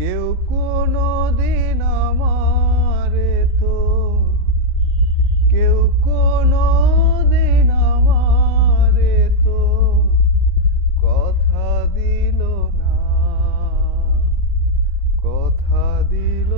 কেউ কোনো দিন আমারে তো কেউ কোনো দিন আমারে তো কথা দিল না, কথা দিল